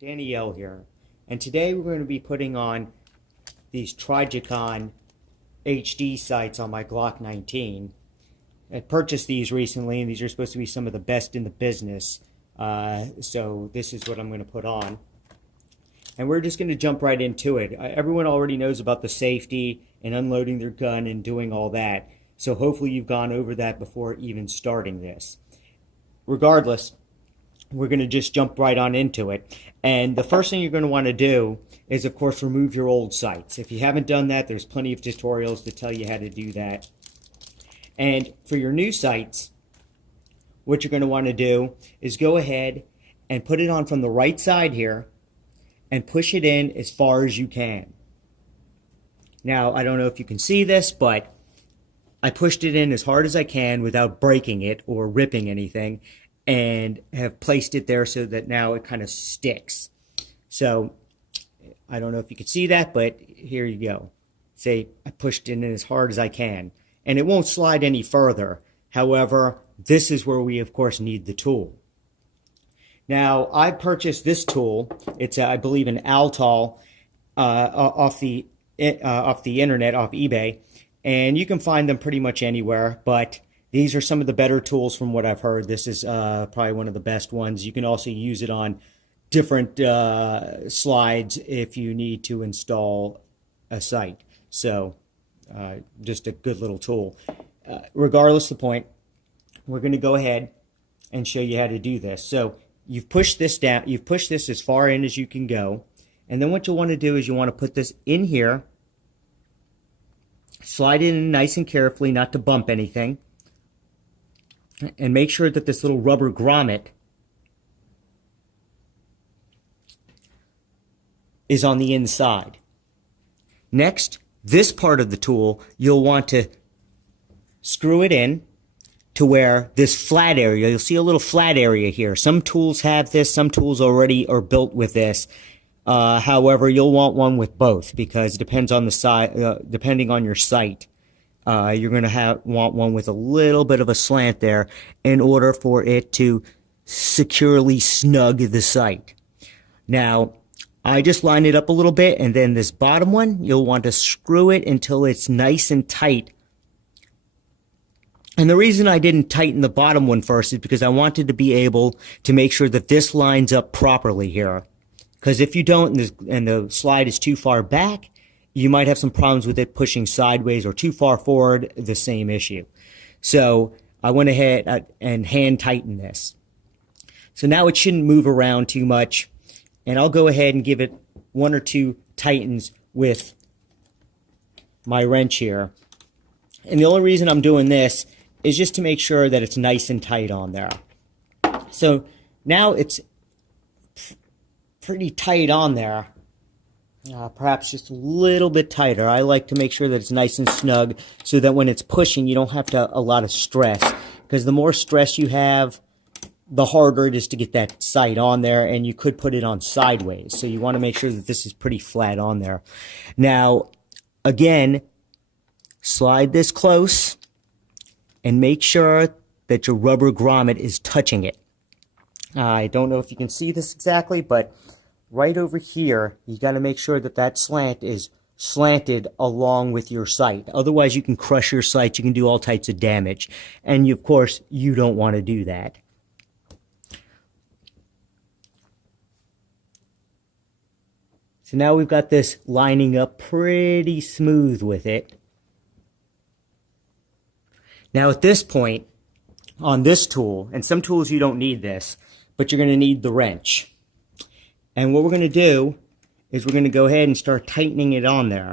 Danielle here, and today we're going to be putting on these Trijicon HD sights on my Glock 19. I purchased these recently, and these are supposed to be some of the best in the business. So this is what I'm going to put on. And we're just going to jump right into it. Everyone already knows about the safety and unloading their gun and doing all that. So hopefully you've gone over that before even starting this. Regardless, we're going to just jump right on into it. And the first thing you're going to want to do is, of course, remove your old sights. If you haven't done that, there's plenty of tutorials to tell you how to do that. And for your new sights, what you're going to want to do is go ahead and put it on from the right side here and push it in as far as you can. Now, I don't know if you can see this, but I pushed it in as hard as I can without breaking it or ripping anything, and have placed it there so that now it kind of sticks. So I don't know if you can see that, but here you go. Say I pushed it in as hard as I can, and it won't slide any further. However, this is where we of course need the tool. Now, I purchased this tool. It's I believe an Altoll off the internet, off eBay, and you can find them pretty much anywhere, but these are some of the better tools from what I've heard. This is probably one of the best ones. You can also use it on different slides if you need to install a sight. So just a good little tool. Regardless of the point, we're going to go ahead and show you how to do this. So you've pushed this down, you've pushed this as far in as you can go. And then what you want to do is you want to put this in here, slide it in nice and carefully, not to bump anything. And make sure that this little rubber grommet is on the inside. Next, this part of the tool, you'll want to screw it in to where this flat area, you'll see a little flat area here. Some tools have this, some tools already are built with this. However, you'll want one with both because it depends on the size, depending on your sight. You're going to want one with a little bit of a slant there in order for it to securely snug the sight. Now, I just line it up a little bit, and then this bottom one, you'll want to screw it until it's nice and tight. And the reason I didn't tighten the bottom one first is because I wanted to be able to make sure that this lines up properly here. Because if you don't and the slide is too far back, you might have some problems with it pushing sideways or too far forward, the same issue. So I went ahead and hand tightened this. So now it shouldn't move around too much. And I'll go ahead and give it one or two tightens with my wrench here. And the only reason I'm doing this is just to make sure that it's nice and tight on there. So now it's pretty tight on there. Perhaps just a little bit tighter. I like to make sure that it's nice and snug so that when it's pushing, you don't have a lot of stress. Because the more stress you have, the harder it is to get that sight on there, and you could put it on sideways. So you want to make sure that this is pretty flat on there. Now, again, slide this close and make sure that your rubber grommet is touching it. I don't know if you can see this exactly, but right over here, you got to make sure that that slant is slanted along with your sight. Otherwise, you can crush your sight. You can do all types of damage. And of course, you don't want to do that. So now we've got this lining up pretty smooth with it. Now at this point, on this tool, and some tools you don't need this, but you're going to need the wrench. And what we're going to do is we're going to go ahead and start tightening it on there.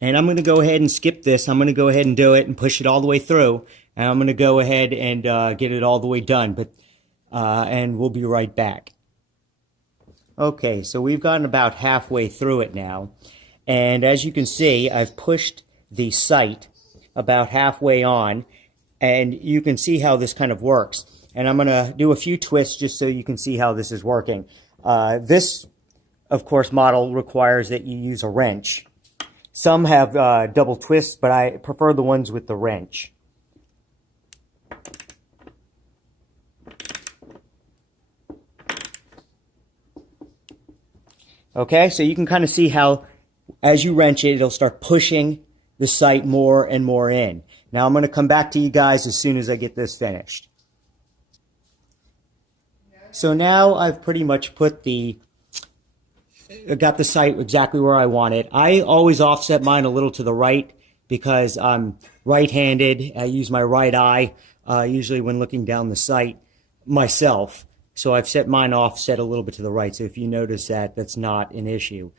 And I'm going to go ahead and skip this. I'm going to go ahead and do it and push it all the way through. And I'm going to go ahead and get it all the way done. And we'll be right back. Okay, so we've gotten about halfway through it now. And as you can see, I've pushed the sight about halfway on. And you can see how this kind of works. And I'm going to do a few twists just so you can see how this is working. This, of course, model requires that you use a wrench. Some have double twists, but I prefer the ones with the wrench. Okay, so you can kind of see how as you wrench it, it'll start pushing the sight more and more in. Now I'm going to come back to you guys as soon as I get this finished. So now I've pretty much got the sight exactly where I want it. I always offset mine a little to the right because I'm right-handed. I use my right eye usually when looking down the sight myself. So I've set mine offset a little bit to the right. So if you notice that, that's not an issue.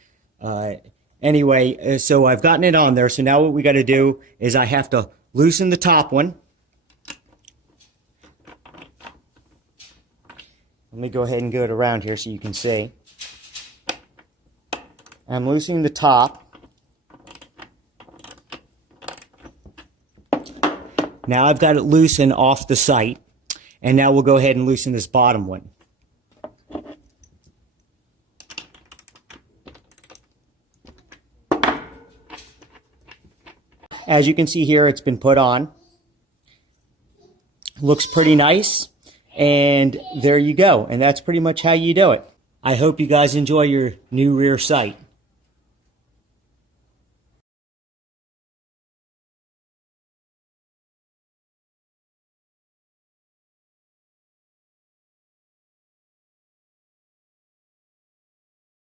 Anyway, so I've gotten it on there. So now what we got to do is I have to loosen the top one. Let me go ahead and go it around here so you can see. I'm loosening the top. Now I've got it loosened off the sight. And now we'll go ahead and loosen this bottom one. As you can see here, it's been put on. Looks pretty nice. And there you go. And that's pretty much how you do it. I hope you guys enjoy your new rear sight.